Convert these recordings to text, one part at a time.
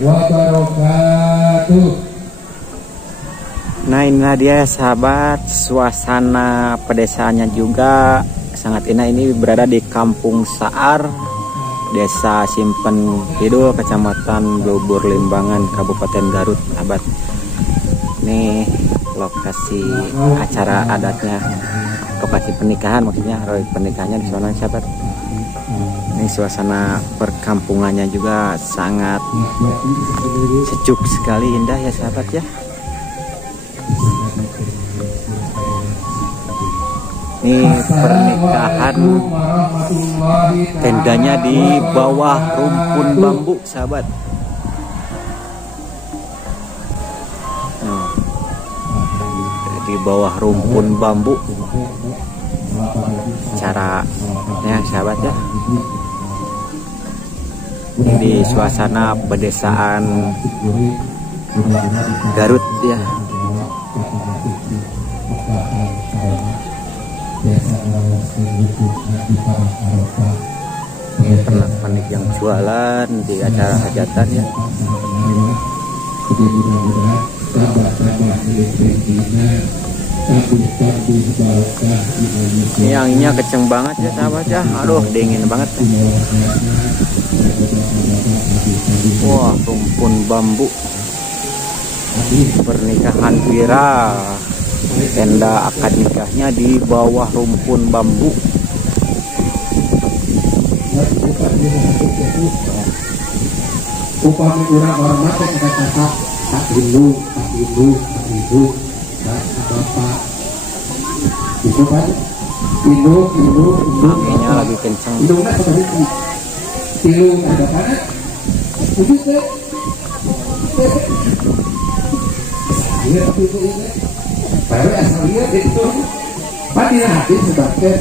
wabarakatuh. Nah, inilah dia sahabat, suasana pedesaannya juga sangat indah. Ini berada di Kampung Saar, Desa Simpen Kidul, Kecamatan Blubur Limbangan, Kabupaten Garut, sahabat. Ini lokasi acara adatnya, lokasi pernikahan, maksudnya pernikahannya di sana, sahabat. Ini suasana perkampungannya juga sangat sejuk sekali, indah ya sahabat ya. Ini pernikahan, tendanya di bawah rumpun bambu, sahabat. Di bawah rumpun bambu caranya, sahabat ya. Ini di suasana pedesaan Garut ya. Ini pernak-pernik yang jualan di acara hajatan ya. Ini anginnya kenceng banget ya sahabat ya. Aduh, dingin banget ya. Wah, rumpun bambu, pernikahan viral. Tenda akad nikahnya di bawah rumpun bambu. Upami urang hormat kata tak ibu, bapak. Itu kan ibu. Anginnya lagi kenceng. Hidungnya seperti tilu ada kan? Itu teh. Saya itu ini. Baru asal lihat itu. Pati hati sebagai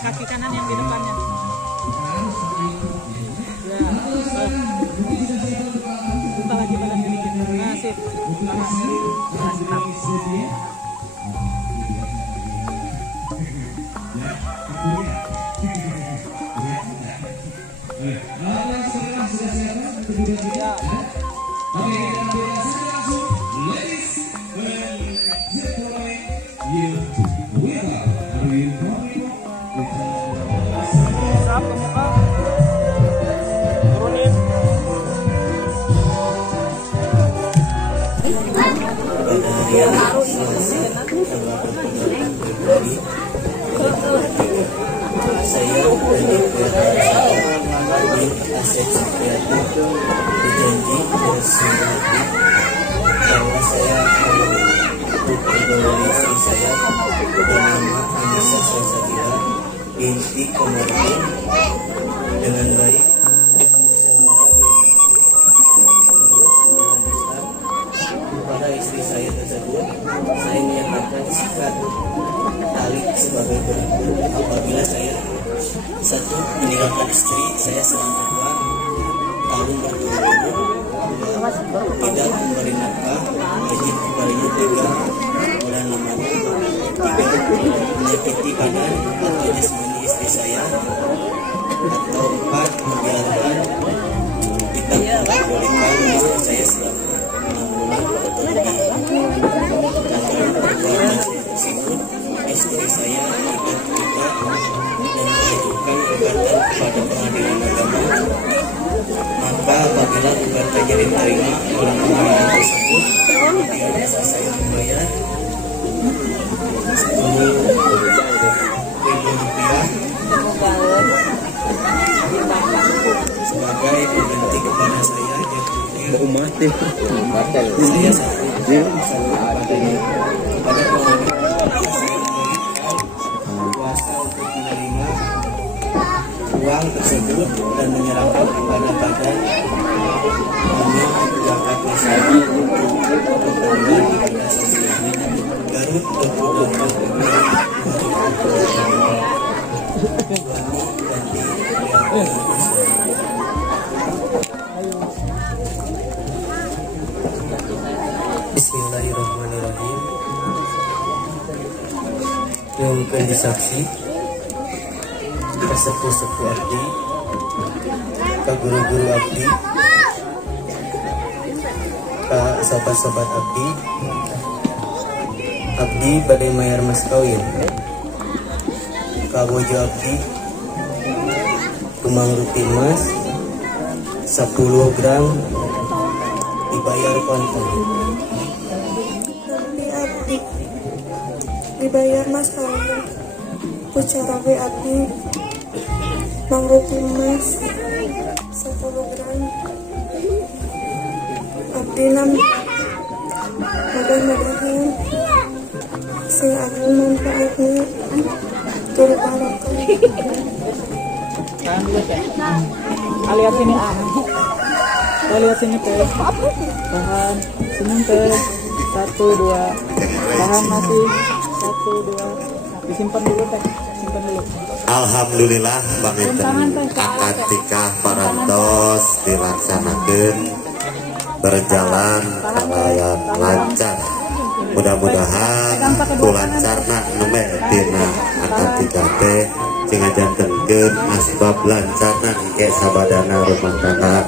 kaki kanan yang di depannya. Buka lagi badannya dikit. Nah, sip. Saya aset berjanji bahwa saya mendahului istri saya bernama Anissa Salsabila binti Komarudin dengan baik kepada istri saya tersebut. Saya menyatakan sikap tali sebagai berikut. Apabila saya satu, meninggalkan istri saya selama 2 tahun berturut-turut, 2, tidak memberi nafkah, izin kembalinya 3, bulan lamanya, 3, menyakiti badan atau jasmani istri saya, atau 4, membiarkan tidak membolehkan istri saya selama 6 bulan atau lebih. Karena perbuatan tersebut, istri saya tidak terlibat dan mengajukan gugatan kepada pengadilan agama. Maka apabila gugatannya diterima oleh pengadilan tersebut, kemudian bisa saya membayar 10.000 rupiah sebagai pengganti kepada saya yang saya kepada pengadilan saya memberikan kuasa untuk menerima uang tersebut dan menyerahkan kepada badan nama zakat masyarakat untuk keperluan ibadah sosial Garut 28 Februari 2020. Suami Bismillahirrahmanirrahim. nyuwunkeun disaksi ka sepuh-sepuh abdi, ka guru-guru abdi, ka sobat-sobat abdi. Abdi bade mayar mas kawin ka bojo abdi kumang rupi emas 10 gram dibayar kontan. Abdi dibayar mas kawin pucara we abdi mangrupi emas 10 gram. Abdi nam mudah-mudahan sing agung manfaatnya turut barokah. Lihat sini lihat sini teh. Tahan, senyum teh. 1, 2. Tahan masih. 1, 2. Disimpan dulu teh. Simpan dulu. Alhamdulillah panginten akad nikah parantos dilaksanakeun berjalan lumayan lancar. Mudah-mudahan kulancarna neme dina akad nikah teh cingajantenkeun asbab lancarna engke sabadana rumah tangga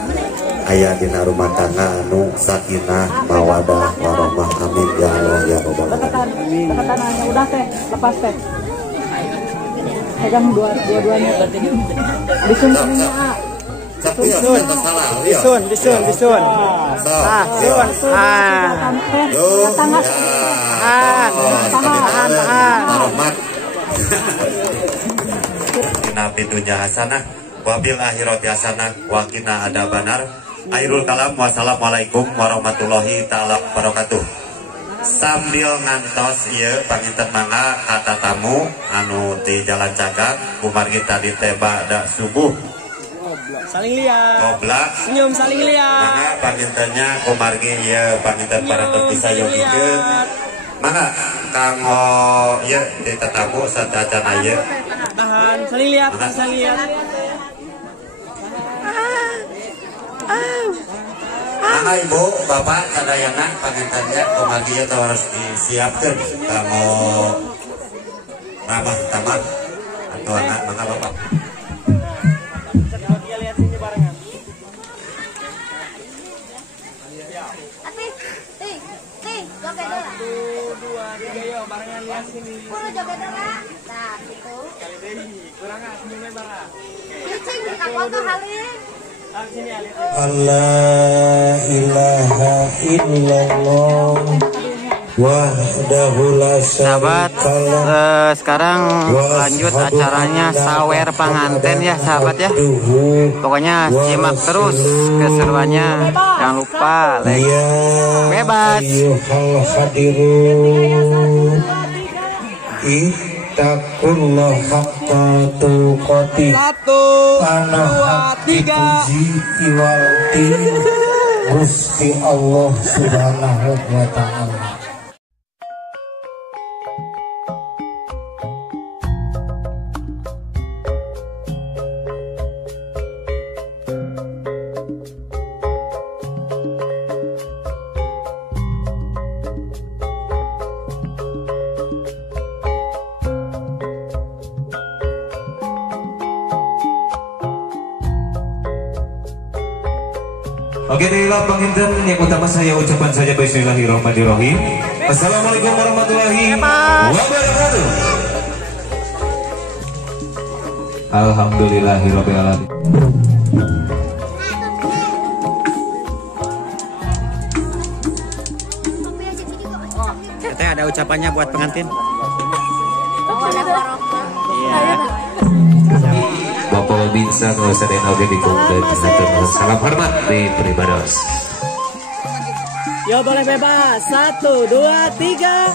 aya dina rumah tangga anu sakinah mawadah warahmah. Amin ya Allah ya rabbal alamin. Tekanannya udah teh, lepas teh. Pegang dua-duanya. Disun-sunnya. Disun. Tahan. Nabi dunya hasanah wabil akhirati hasanah wa qina adzabannar. Akhirul kalam wassalamualaikum warahmatullahi taala wabarakatuh. Sambil ngantos ieu panginten mangga kata tamu anu di Jalan Cagak kumargi tadi teh ba'da subuh Saling lihat. ngoblak Senyum saling lihat. mangga pangintennya kumargi ieu panginten parantos bisa yogikeun. Mangga kanggo ieu di tetamu sadacana ieu. Tahan, saling lihat, saling lihat. Mangga ibu, bapak, sadayana pangintennya kumargi ieu harus disiapkeun kanggo ramah tamah atau anak mangga bapak. Allah ilaha illallah wahdahu la Sahabat, sekarang lanjut acaranya sawer pengantin ya sahabat ya. Pokoknya simak terus keseruannya. Jangan lupa like. Bebas. Ittaqullah haqqa tuqatih. 1, 2, 3. Gusti Allah Subhanahu wa ta'ala. Oke, inilah penginten yang utama saya ucapkan saja bismillahirrahmanirrahim. Assalamualaikum warahmatullahi wabarakatuh. Alhamdulillahirabbil alamin. Teteh ada ucapannya buat pengantin. Bapak Binsa Nusa Dena Dikung dan salam hormat di Pribados. Yo boleh bebas. 1, 2, 3.